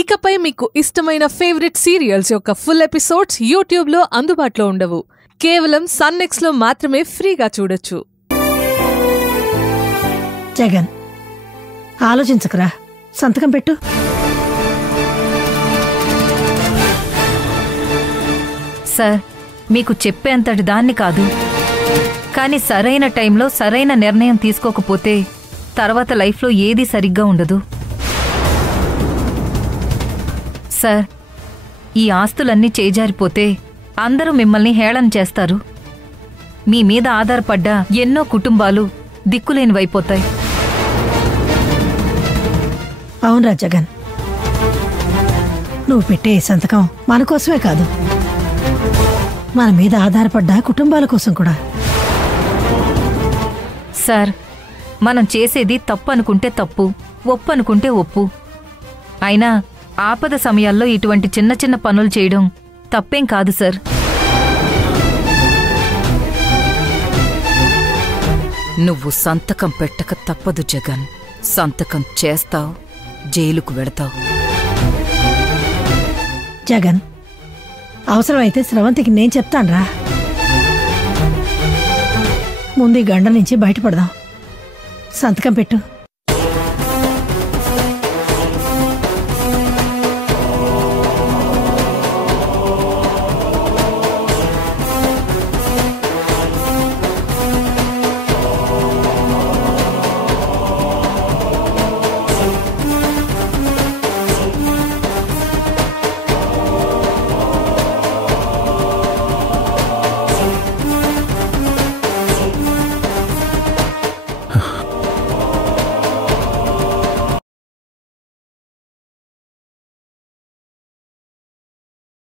ఇకపై మీకు ఇష్టమైన ఫేవరెట్ సీరియల్స్ యొక్క ఫుల్ ఎపిసోడ్స్ యూట్యూబ్లో అందుబాటులో ఉండవు. కేవలం సన్నెక్స్లో మాత్రమే ఫ్రీగా చూడొచ్చు. జగన్, ఆలోచించకరా, సంతకం పెట్టు. సార్, మీకు చెప్పేంతటి దాన్ని కాదు, కానీ సరైన టైంలో సరైన నిర్ణయం తీసుకోకపోతే తర్వాత లైఫ్లో ఏదీ సరిగ్గా ఉండదు. సార్, ఈ ఆస్తులన్నీ చేజారిపోతే అందరూ మిమ్మల్ని హేళన చేస్తారు. మీ మీద ఆధారపడ్డ ఎన్నో కుటుంబాలు దిక్కులేనివైపోతాయి. అవునరా జగన్, నువ్వు పెట్టే సంతకం మన కోసమే కాదు, మన మీద ఆధారపడ్డ కుటుంబాల కోసం కూడా. సార్, మనం చేసేది తప్పు అనుకుంటే తప్పు, ఒప్పు అనుకుంటే ఒప్పు. అయినా ఆపద సమయాల్లో ఇటువంటి చిన్న చిన్న పనులు చేయడం తప్పేం కాదు సార్. నువ్వు సంతకం పెట్టక తప్పదు జగన్. సంతకం చేస్తావు, జైలుకు వెడతావు. జగన్, అవసరమైతే స్రవంతికి నేను చెప్తాన్రా. ముందు ఈ గండ నుంచి బయటపడదాం. సంతకం పెట్టు.